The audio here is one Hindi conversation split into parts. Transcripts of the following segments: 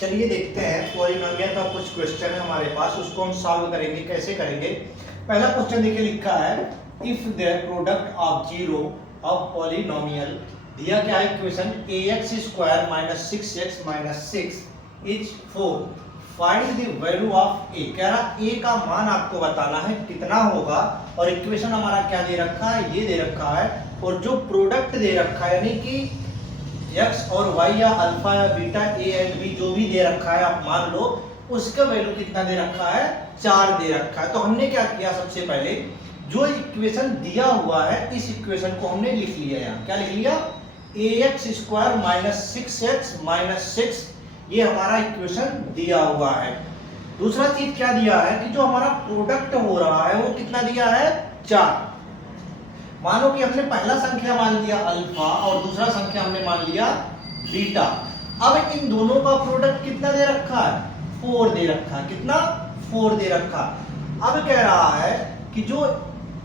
चलिए देखते हैं पॉलिनोमियल का कुछ क्वेश्चन है हमारे पास, उसको हम सॉल्व करेंगे। कैसे करेंगे? पहला क्वेश्चन देखिए, लिखा है if the product of zero of polynomial, दिया क्या है equation ax² minus 6x minus 6 is 4, find the value of a। कह रहा a का मान आपको बताना है कितना होगा, और इक्वेशन हमारा क्या दे रखा है, ये दे रखा है, और जो प्रोडक्ट दे रखा है यानी कि x और y या अल्फा या बीटा a एंड b जो भी दे रखा है आप मान लो, उसका वैल्यू कितना दे रखा है, 4 दे रखा है। तो हमने क्या किया, सबसे पहले जो इक्वेशन दिया हुआ है इस इक्वेशन को हमने लिख लिया। यहाँ क्या लिख लिया, ax² माइनस 6x माइनस 6, ये हमारा इक्वेशन दिया हुआ है। दूसरा चीज क्या दिया है कि जो हमारा प्रोडक्ट हो रहा है वो कितना दिया है, 4। मानो कि हमने पहला संख्या मान लिया अल्फा और दूसरा संख्या हमने मान लिया बीटा। अब इन दोनों का प्रोडक्ट कितना दे रखा है, 4 दे रखा है। कितना, 4 दे रखा। अब कह रहा है कि जो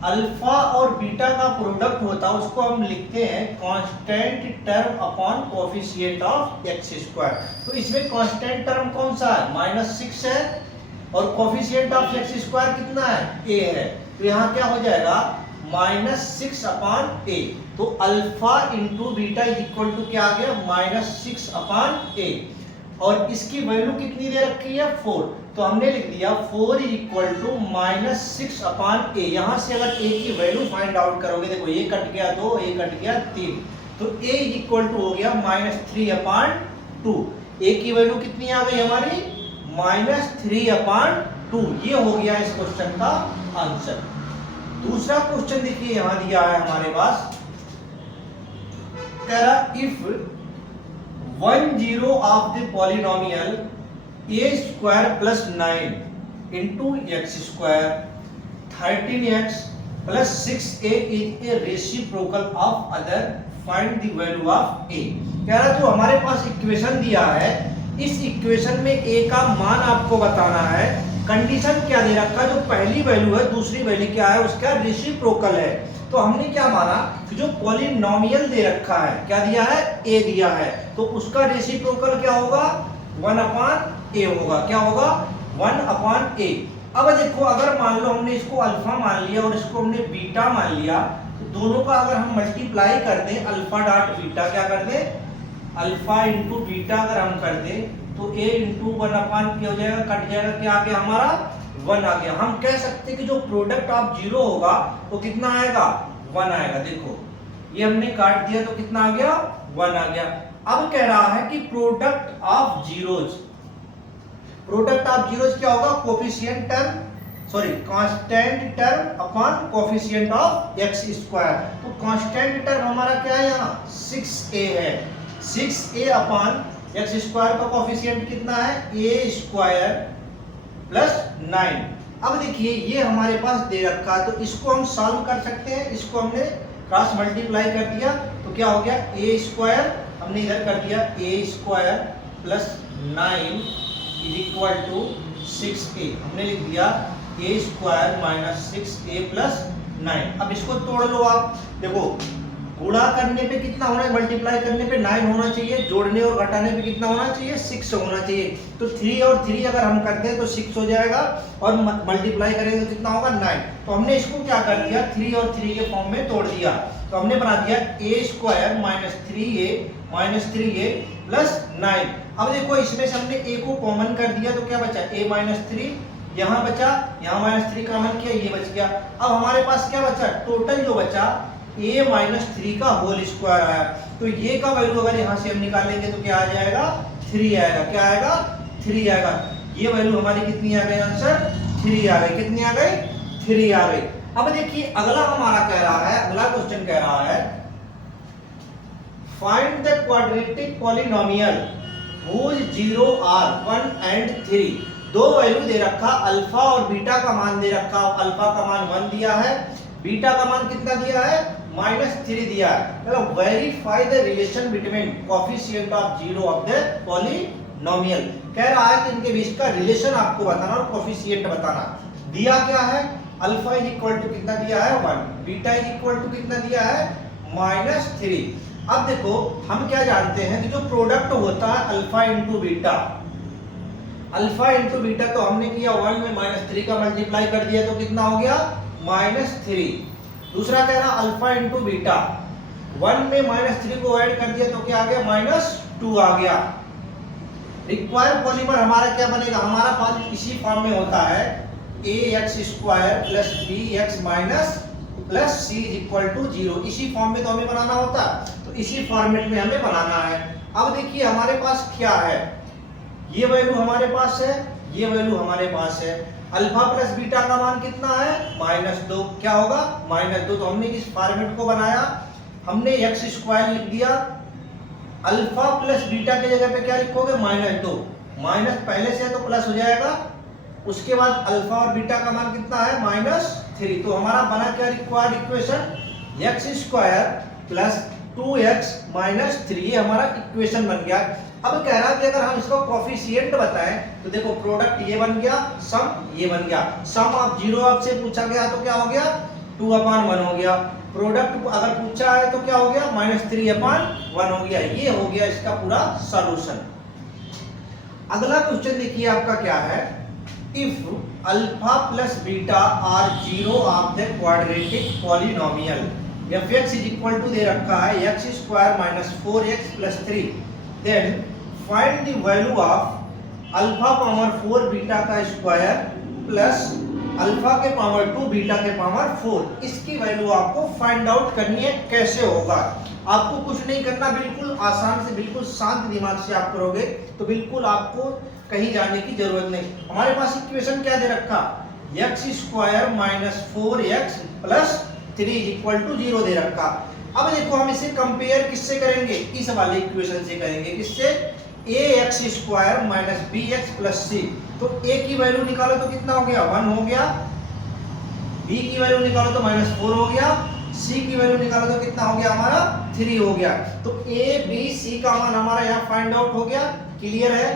अल्फा और बीटा का प्रोडक्ट होता है उसको हम लिखते हैं constant term upon coefficient of x²। तो इसमें कांस्टेंट टर्म कौन सा है, -6 है, और कोएफिशिएंट ऑफ x² कितना है, a है। तो यहाँ क्या हो जाएगा, -6/a। तो alpha into beta is equal to क्या आ गया, -6/a, और इसकी वैल्यू कितनी दे रखी है, 4। तो हमने लिख दिया 4 इज इक्वल टू -6/a। यहां से अगर a की वैल्यू फाइंड आउट करोगे, देखो a कट गया 2, a कट गया 3, तो a इज इक्वल टू हो गया -3/2। a की वैल्यू कितनी आ गई हमारी, -3/2। ये हो गया इस क्वेश्चन का आंसर। दूसरा क्वेश्चन देखिए यहां दिया है हमारे पास, कह रहा if 1 0 of the polynomial a² plus 9 into x² 13x plus 6a is a reciprocal of other, find the value of a। कह रहा जो हमारे पास इक्वेशन दिया है इस इक्वेशन में a का मान आपको बताना है। कंडीशन क्या दे रखा है, जो पहली वैल्यू है दूसरी वैल्यू क्या है, उसका रेसिप्रोकल है। तो हमने क्या माना कि जो पॉलिनोमियल दे रखा है, क्या दिया है, a दिया है, तो उसका रेसिप्रोकल क्या होगा, 1/a होगा। क्या होगा, 1/a। अब देखो अगर मान लो हमने इसको अल्फा मान लिया और इसको हमने बीटा मान लिया, तो दोनों का अगर हम मल्टीप्लाई कर दें, अल्फा डॉट बीटा क्या कर दें, अल्फा इंटू बीटा अगर हम कर दें तो a इंटू 1/a हो जाएगा, कट जाएगा, क्या आ गया हमारा, 1 आ गया। हम कह सकते हैं कि जो प्रोडक्ट ऑफ जीरो होगा वो कितना आएगा, 1 आएगा। देखो ये हमने काट दिया तो कितना आ गया, 1 आ गया। अब कह रहा है कि product of zeros, product of zeros क्या होगा, coefficient term, sorry constant term upon coefficient of x²। तो कांस्टेंट टर्म हमारा क्या है, यहाँ 6a है, 6a अपॉन x² का कोएफिशिएंट कितना है, a² प्लस 9। अब देखिए ये हमारे पास दे रखा है, तो इसको हम सॉल्व कर सकते हैं। इसको हमने क्रॉस मल्टीप्लाई कर दिया तो क्या हो गया, a² हमने इधर कर दिया, a² plus 9 is equal to 6a। हमने लिख दिया a² माइनस 6a प्लस 9। अब इसको तोड़ लो आप, देखो गुणा करने पे कितना होना है, मल्टीप्लाई करने पे 9 होना चाहिए, जोड़ने और घटाने पे कितना होना चाहिए, 6 होना चाहिए। तो 3 और 3 अगर हम करते हैं तो 6 हो जाएगा, और मल्टीप्लाई करेंगे तो कितना होगा, 9। तो हमने इसको क्या कर दिया, 3 और 3 के फॉर्म में तोड़ दिया। तो हमने बना दिया a² माइनस 3a प्लस 9। अब देखो इसमें से हमने a को कॉमन कर दिया तो क्या बचा, a माइनस 3, यहाँ बचा, यहाँ -3 कॉमन किया, ये बच गया। अब हमारे पास क्या बचा, टोटल जो बचा a माइनस 3 का होल स्क्वायर आया। तो ये का वैल्यू अगर यहाँ से हम निकालेंगे तो क्या आ जाएगा, 3 आएगा। क्या आएगा, 3 आएगा। ये वैल्यू हमारी कितनी आ गई, आंसर 3 आ गई। कितनी आ गई, 3 आ गई। अब देखिए अगला हमारा कह रहा है, अगला क्वेश्चन कह रहा है find the quadratic polynomial whose 0 are 1 and 3। दो वैल्यू दे रखा, अल्फा और बीटा का मान दे रखा। अल्फा का मान 1 दिया है, बीटा का मान कितना दिया है, -3 दिया है। चलो verify the relation between coefficient of zero of the polynomial. कह रहा है कि इनके बीच का रिलेशन आपको बताना और कोएफिशिएंट बताना। दिया क्या है, अल्फा इज इक्वल टू कितना दिया है, 1, बीटा इज इक्वल टू कितना दिया है, -3। अब देखो हम क्या जानते हैं कि जो प्रोडक्ट होता है alpha into beta, alpha into beta तो हमने किया 1 में -3 का मल्टीप्लाई कर दिया तो कितना हो गया -3। दूसरा कह रहा अल्फा इंटू बीटा, 1 में -3 को ऐड कर दिया तो क्या आ गया -2 आ गया। रिक्वायर्ड पॉलीमर हमारा क्या बनेगा, हमारा पॉलीमर इसी फॉर्म में होता है ax² plus bx minus plus c equal to 0। इसी फॉर्म में तो हमें बनाना होता है, तो इसी फॉर्मेट में हमें बनाना है। अब देखिए हमारे पास क्या है, ये वैल्यू हमारे पास है, ये वैल्यू हमारे पास है। अल्फा प्लस बीटा का मान कितना है -2, क्या होगा -2। तो हमने इस फॉर्मेट को बनाया, हमने x² लिख दिया, अल्फा प्लस बीटा की जगह पे क्या लिखोगे -2, माइनस पहले से है तो प्लस हो जाएगा, उसके बाद अल्फा और बीटा का मान कितना है -3। तो हमारा बना क्या required equation, x² plus 2x minus 3, ये हमारा इक्वेशन बन गया। अब कह रहा है कि अगर हम इसका कोफिशिएंट बताएं तो देखो प्रोडक्ट ये बन गया, सम ये बन गया। सम ऑफ 0 आपसे पूछा गया तो क्या हो गया 2/1 हो गया। प्रोडक्ट अगर पूछा है तो क्या हो गया -3/1 हो गया। ये हो गया इसका पूरा सॉल्यूशन। अगला क्वेश्चन देखिए आपका क्या है, if alpha plus beta are 0 of the quadratic polynomial fx is equal to दे रखा है x² minus 4x plus 3, then find the value of alpha power 4 beta का स्क्वायर प्लस अल्फा के पावर 2 बीटा के पावर 4। इसकी वैल्यू आपको फाइंड आउट करनी है। कैसे होगा, आपको कुछ नहीं करना, बिल्कुल आसान से, बिल्कुल शांत दिमाग से आप करोगे तो बिल्कुल आपको कहीं जाने की जरूरत नहीं। हमारे पास इक्वेशन क्या दे रखा, x² minus 4x plus 3 equal to 0 दे रखा। अब देखो हम इसे कंपेयर किससे करेंगे, इस वाले इक्वेशन से करेंगे, किससे ax² minus bx plus c। तो a की वैल्यू निकालो तो कितना हो गया 1 हो गया, b की वैल्यू निकालो तो -4 हो गया, c की वैल्यू निकालो तो कितना हो गया हमारा 3 हो गया। तो a b c का मान हमारा यहाँ फाइंड आउट हो गया। क्लियर है।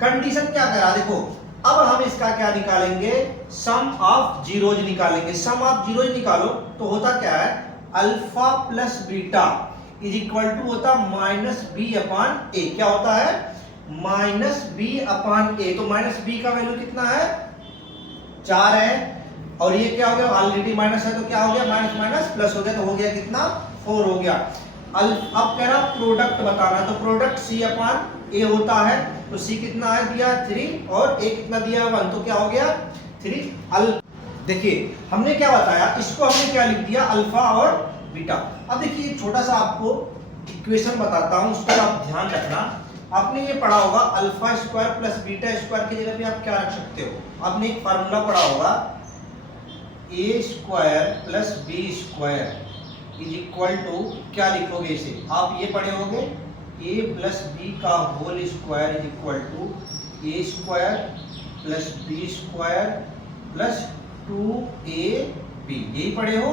कंडीशन क्या करा देखो, अब हम इसका क्या निकालेंगे, सम ऑफ जीरोज निकालेंगे। सम ऑफ जीरोज निकालो तो होता क्या है, alpha plus beta is equal to होता -b/a। क्या होता है -b/a। तो -b का वैल्यू कितना है 4 है, और ये क्या हो गया ऑलरेडी माइनस है तो क्या हो गया माइनस माइनस प्लस हो गया, तो हो गया कितना 4 हो गया। अब कह रहा प्रोडक्ट बताना, तो प्रोडक्ट c/a होता है, तो c कितना है दिया 3 और a कितना दिया 1, तो क्या हो गया 3। देखिए हमने क्या बताया, इसको हमने क्या लिख दिया अल्फा और बीटा। अब देखिए छोटा सा आपको इक्वेशन बताता हूं, उस पर आप ध्यान रखना। आपने ये पढ़ा होगा alpha square plus beta square की जगह पे आप क्या रख सकते हो, आपने एक फार्मूला पढ़ा होगा a² plus b² is equal to, क्या लिखोगे इसे, आप ये पढ़े होगे a प्लस बी का whole square is equal to a² plus b² plus 2ab, यही पढ़े हो।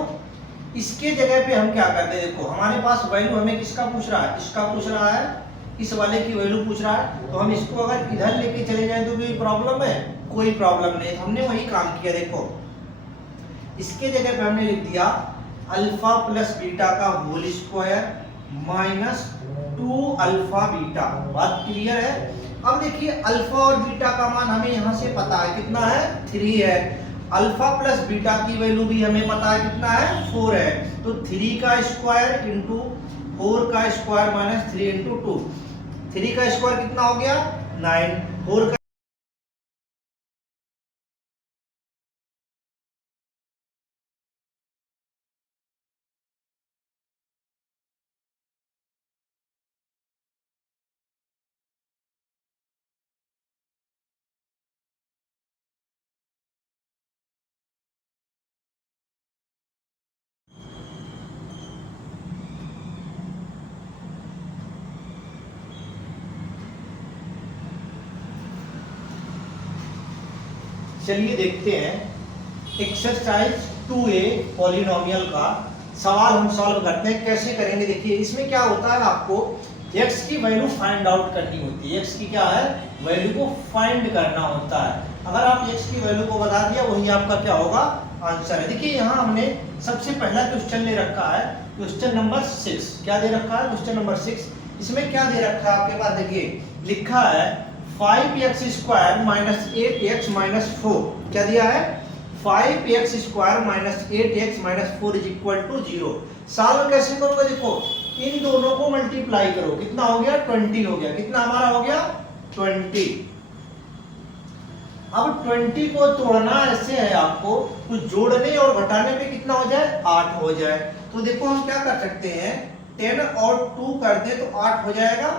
इसके जगह पे हम क्या करते हैं, देखो हमारे पास वैल्यू हमें किसका पूछ रहा है, इसका पूछ रहा है, इस वाले की वैल्यू पूछ रहा है, तो हम इसको अगर इधर लेके चले जाएं तो कोई प्रॉब्लम है, कोई प्रॉब्लम नहीं। हमने वही काम किया। देखो इसके जगह पे हमने लिख दिया अल्फा प्लस बीटा का whole square minus 2 alpha beta. बात क्लियर है। अब देखिए अल्फा और बीटा का मान हमें यहां से पता है कितना है 3 है, अल्फा प्लस बीटा की वैल्यू भी हमें पता है कितना है 4 है, तो 3 का स्क्वायर इंटू 4 का स्क्वायर माइनस 3 इंटू 2, 3 का स्क्वायर कितना हो गया 9, 4 का चलिए देखते हैं एक्सरसाइज 2a पॉलिनोमियल का सवाल हम सॉल्व करते हैं। कैसे करेंगे देखिए, इसमें क्या होता है, आपको x की वैल्यू फाइंड आउट करनी होती है। x की क्या है वैल्यू को फाइंड करना होता है। अगर आप x की वैल्यू को बता दिया वही आपका क्या होगा आंसर है। देखिए यहाँ हमने सबसे पहला क्वेश्चन ले रखा है, क्वेश्चन नंबर 6। क्या दे रखा है क्वेश्चन नंबर 6, इसमें क्या दे रखा है आपके पास, देखिए लिखा है 5x square minus 8x minus 4, क्या दिया है 5x square minus 8x minus 4 is equal to 0। Solve कैसे करोगे, देखो इन दोनों को मल्टीप्लाई करो, कितना हो गया 20 हो गया, कितना हमारा हो गया 20। अब 20 को तोड़ना ऐसे है आपको, तो जोड़ने और घटाने पे कितना हो जाए 8 हो जाए। तो देखो हम क्या कर सकते हैं, 10 और 2 कर दे तो 8 हो जाएगा,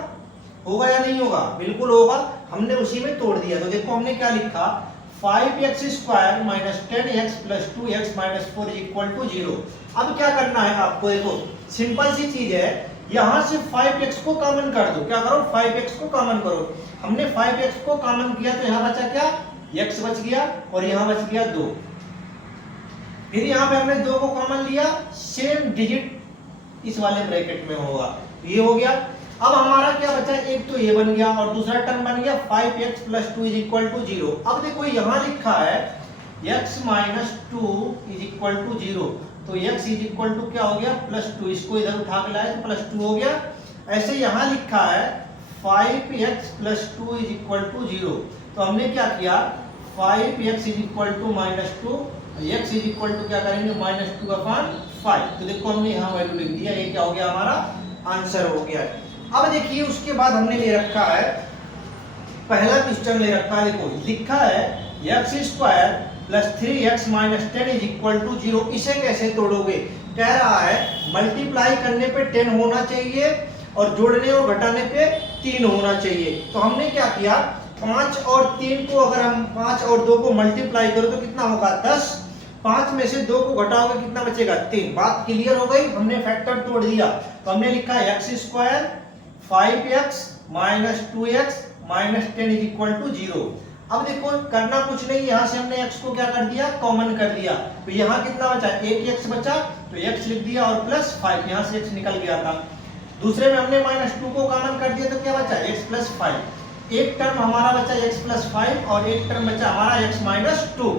होगा या नहीं होगा, बिल्कुल होगा, हमने उसी में तोड़ दिया। तो देखो हमने क्या लिखा 5x square minus 10x plus 2x minus 4 is equal to 0। अब क्या करना है आपको, देखो सिंपल सी चीज है, यहां से 5x को कॉमन कर दो, क्या करो 5x को कॉमन करो। हमने 5x को कॉमन किया तो यहां बचा क्या x बच गया और यहां बच गया 2। फिर यहां पे हमने 2 को कॉमन लिया, सेम डिजिट इस वाले ब्रैकेट में होगा, ये हो गया। अब हमारा क्या बचा, एक तो ये बन गया और दूसरा टर्म बन गया 5x plus 2 is equal to 0। अब देखो यहां लिखा है x minus 2 is equal to 0, तो x इज इक्वल टू क्या हो गया प्लस 2, इसको इधर उठा के लाए तो प्लस 2 हो गया। ऐसे यहां लिखा है 5x plus 2 is equal to 0, तो हमने क्या किया 5x is equal to minus 2, x is equal to क्या करेंगे माइनस 2 अपॉन 5। तो देखो हमने यहाँ वैल्यू लिख दिया, ये क्या हो गया हमारा आंसर हो गया। अब देखिए उसके बाद हमने ले रखा है, पहला क्वेश्चन ले रखा है, देखो लिखा है x square plus 3x minus 10 is equal to 0। इसे कैसे तोड़ोगे, कह रहा है मल्टीप्लाई करने पे 10 होना चाहिए और जोड़ने और घटाने पे 3 होना चाहिए। तो हमने क्या किया 5 और 3 को, अगर हम 5 और 2 को मल्टीप्लाई करो तो कितना होगा 10, 5 में से 2 को घटाओगे कितना बचेगा 3। बात क्लियर हो गई, हमने फैक्टर तोड़ दिया। तो हमने लिखा है x square 5x minus 2x minus 10 is equal to 0। अब देखो करना कुछ नहीं, यहाँ से हमने x को क्या कर दिया कॉमन कर दिया, तो यहाँ कितना बचा एक x बचा, तो x लिख दिया और प्लस 5, यहाँ से x निकल गया था। दूसरे में हमने माइनस 2 को कॉमन कर दिया तो क्या बचा x प्लस 5। एक टर्म हमारा बचा x प्लस 5 और एक टर्म बचा हमारा x माइनस 2।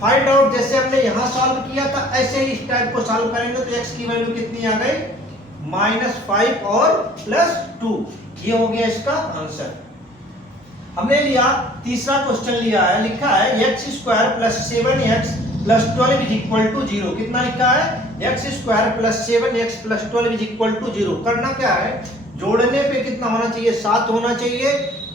फाइंड आउट, जैसे हमने यहाँ सॉल्व किया था ऐसे ही इस टाइप को सॉल्व करेंगे तो x की वैल्यू कितनी आ गई -5 और +2, ये हो गया इसका आंसर। हमने लिया तीसरा क्वेश्चन लिया है, लिखा है x square plus 7x plus 12 is equal to 0। कितना लिखा है x square plus 7x plus 12 is equal to 0। करना क्या है, जोड़ने पे कितना होना चाहिए 7 होना चाहिए,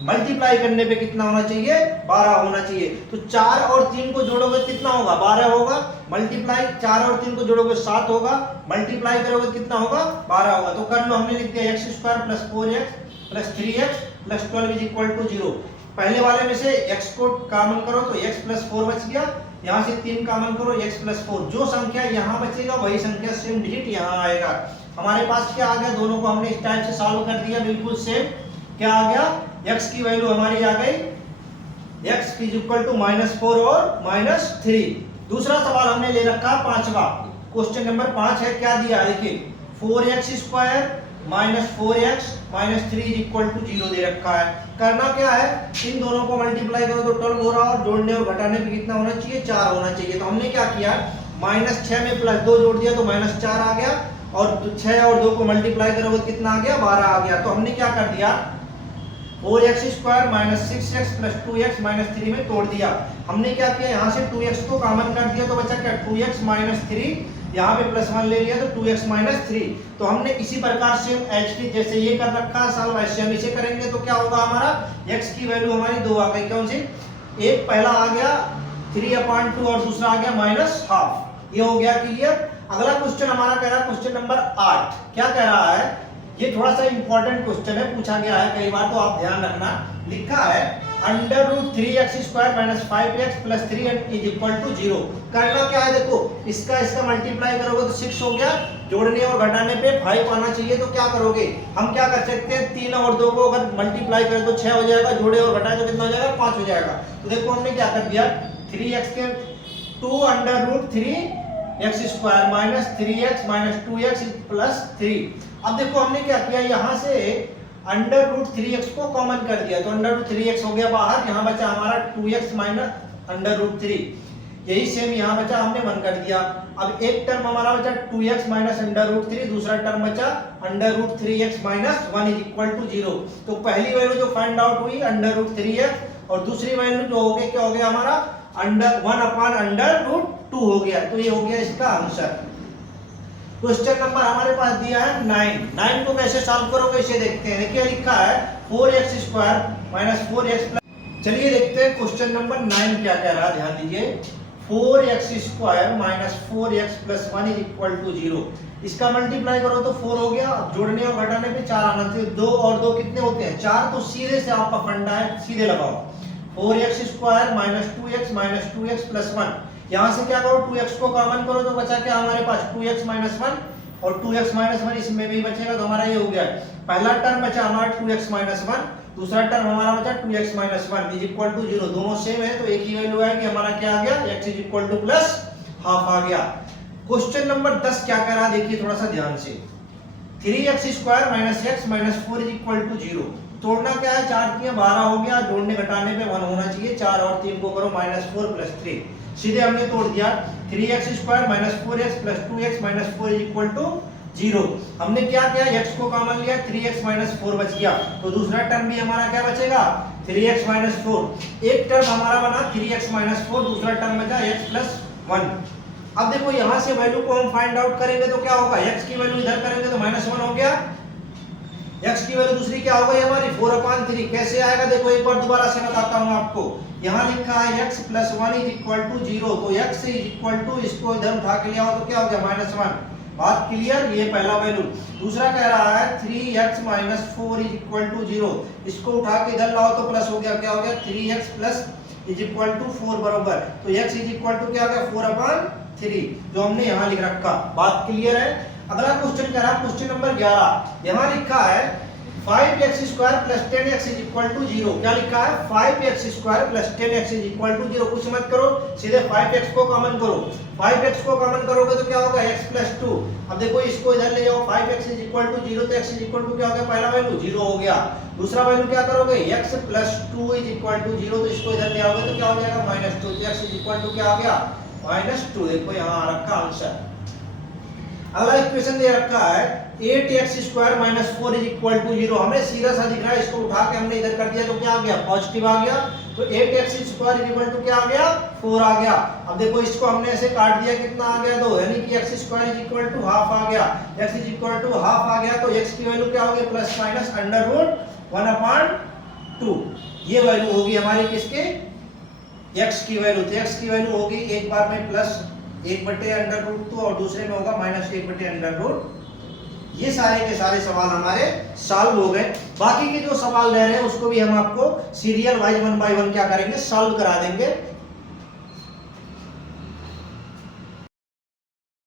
मल्टीप्लाई करने पे कितना होना चाहिए 12 होना चाहिए। तो 4 और 3 को जोड़ोगे कितना होगा 12 होगा, मल्टीप्लाई 4 और 3 को जोड़ोगे 7 होगा, मल्टीप्लाई करोगे कितना होगा 12 होगा। तो कर लो, हमने लिख दिया x square plus 4x plus 3x plus 12 is equal to 0। पहले वाले में से x को कॉमन करो तो x प्लस 4 बच गया, यहाँ से 3 कॉमन करो x प्लस 4, जो संख्या यहाँ बचेगा वही संख्या सेम डिजिट यहाँ आएगा। हमारे पास क्या आ गया, दोनों को हमने इस टाइप से सॉल्व कर दिया, बिल्कुल सेम। क्या आ गया, x की वैल्यू हमारी आ गई x इज इक्वल टू -4 और -3। दूसरा सवाल हमने ले रखा है पांचवा, क्वेश्चन नंबर 5 है, क्या दिया है देखिए 4x square -4x -3 is equal to 0 दे रखा है। करना क्या है, इन दोनों को मल्टीप्लाई करो तो 12 हो रहा और जोड़ने और घटाने पे कितना होना चाहिए 4 होना चाहिए। तो हमने क्या किया -6 में +2 जोड़ दिया तो -4 आ गया, और 6 और 2 को मल्टीप्लाई करोगे कितना आ गया 12 आ गया। तो हमने क्या कर दिया 4x square -6x plus 2x -3 में तोड़ दिया। हमने क्या किया, यहाँ से 2x को कॉमन कर दिया तो बचा क्या 2x -3, यहाँ पे +1 ले लिया तो 2x -3। तो हमने इसी प्रकार से एच जैसे ये कर रखा है सॉल्व, ऐसे हम इसे करेंगे तो क्या होगा हमारा x की वैल्यू हमारी 2 आ गई, कौन सी, एक पहला आ गया 3/2 और दूसरा आ गया -12। ये हो गया क्लियर। अगला क्वेश्चन हमारा कह रहा है क्वेश्चन नंबर 8। क्या कह रहा है, ये थोड़ा सा इंपॉर्टेंट क्वेश्चन है, पूछा गया है कई बार तो आप ध्यान रखना। लिखा है √3x square -5x plus 3 is equal to 0। करना क्या है, देखो इसका मल्टीप्लाई करोगे तो 6 हो गया, जोड़ने और घटाने पे 5 आना चाहिए। तो क्या करोगे, हम क्या कर सकते हैं 3 और 2 को अगर मल्टीप्लाई करें तो 6 हो जाएगा, जोड़े और घटाए तो कितना हो जाएगा 5 हो जाएगा। तो देखो हमने क्या कर दिया 3x के 2√3x square -3x -2x plus 3। अब देखो हमने क्या किया, यहाँ से √3x को कॉमन कर दिया तो √3x हो गया बाहर, यहाँ बचा हमारा 2x -√3। यही सेम यहाँ बचा, हमने 1 कर दिया। अब एक टर्म हमारा बचा 2x माइनस अंडर रूट 3, दूसरा टर्म बचा under root 3x minus 1 is equal to 0। तो पहली वैल्यू जो फाइंड आउट हुई अंडर रूट 3x और दूसरी वैल्यू जो हो गई क्या हो गया हमारा अंडर 1 अपॉन अंडर रूट 2 हो गया। तो ये हो गया इसका आंसर। क्वेश्चन नंबर हमारे पास दिया है 9 को कैसे सॉल्व करोगे इसे देखते हैं। देखिए लिखा है 4x square minus 4x plus, चलिए देखते हैं क्वेश्चन नंबर 9 क्या कह रहा है, ध्यान दीजिए। 4x square minus 4x plus 1 is equal to 0। इसका मल्टीप्लाई करो तो 4 हो गया, अब जोड़ने और घटाने पे 4 आना चाहिए। 2 और 2 कितने होते हैं 4, तो सीधे से आपका फंडा है, सीधे लगाओ 4x square minus 2x plus 1। यहाँ से क्या करो 2x को कॉमन करो तो बचा क्या हमारे पास 2x माइनस 1 और 2x माइनस 1 इसमें भी बचेगा, तो हमारा ये हो गया। पहला टर्म बचा हमारा 2x माइनस 1, दूसरा टर्म हमारा बचा 2x minus 1 is equal to 0। दोनों सेम है तो एक ही वैल्यू आएगी, हमारा क्या आ गया x is equal to plus half आ गया। क्वेश्चन नंबर 10 क्या कह रहा है देखिए थोड़ा सा ध्यान से। 3x square minus x minus 4 is equal to 0। तोड़ना क्या है 4 3 12 हो गया, जोड़ने घटाने पे 1 होना चाहिए। 4 और 3 को करो माइनस 4 प्लस 3, सीधे हमने तोड़ दिया। 3x square minus 4x plus 2x minus 4 is equal to 0। हमने क्या किया x को कॉमन लिया, 3x माइनस 4 बच गया, तो दूसरा टर्म भी हमारा क्या बचेगा 3x माइनस 4। एक टर्म हमारा बना 3x माइनस 4, दूसरा टर्म बचा x प्लस 1। अब देखो यहाँ से वैल्यू को हम फाइंड आउट करेंगे तो क्या होगा, x की वैल्यू इधर करेंगे तो माइनस 1 हो गया, x की वैल्यू दूसरी क्या हो गई हमारी 4/3। कैसे आएगा देखो एक बार दोबारा से बताता हूँ आपको। यहाँ लिखा है x plus 1 is equal to 0, तो x इज इक्वल टू इसको इधर उठा के ले आओ तो क्या हो गया माइनस 1। बात क्लियर, ये पहला वैल्यू। दूसरा कह रहा है 3x minus 4 is equal to 0, इसको उठा के इधर लाओ तो प्लस हो गया, क्या हो गया 3x plus is equal to 4 बराबर, तो x इज इक्वल टू क्या हो गया 4/3, जो हमने यहाँ लिख रखा। बात क्लियर है। अगला क्वेश्चन कह रहा है क्वेश्चन नंबर 11। यहाँ लिखा है 5x square plus 10x is equal to 0। क्या लिखा है 5x square plus 10x is equal to 0। कुछ मत करो, सीधे 5x को कॉमन करो। 5x को कॉमन करोगे तो क्या होगा x प्लस 2। अब देखो इसको इधर ले जाओ, 5x इज इक्वल टू 0, तो x इज इक्वल टू क्या हो गया पहला वैल्यू 0 हो गया। दूसरा वैल्यू क्या करोगे x plus 2 is equal to 0, तो इसको इधर ले आओगे तो क्या हो जाएगा minus 2, x is equal to क्या आ गया -2। देखो यहाँ आ रखा आंसर। अगला इक्वेशन दे रखा है 8x square minus 4 is equal to 0। हमें सीधा सा दिख रहा है, इसको उठा के हमने इधर कर दिया तो क्या आ गया पॉजिटिव आ गया, तो 8x square is equal to क्या आ गया 4 आ गया। अब देखो इसको हमने ऐसे काट दिया, कितना आ गया 2, यानी कि x square is equal to half आ गया। x is equal to half आ गया तो x की वैल्यू क्या हो गई प्लस माइनस अंडर रूट 1/2। ये वैल्यू होगी हमारी किसके x की वैल्यू। तो x की वैल्यू होगी एक बार में प्लस 1/√2 और दूसरे में होगा माइनस 1/√। ये सारे के सारे सवाल हमारे सॉल्व हो गए। बाकी के जो सवाल रह रहे हैं उसको भी हम आपको सीरियल वाइज 1 बाय 1 क्या करेंगे सॉल्व करा देंगे।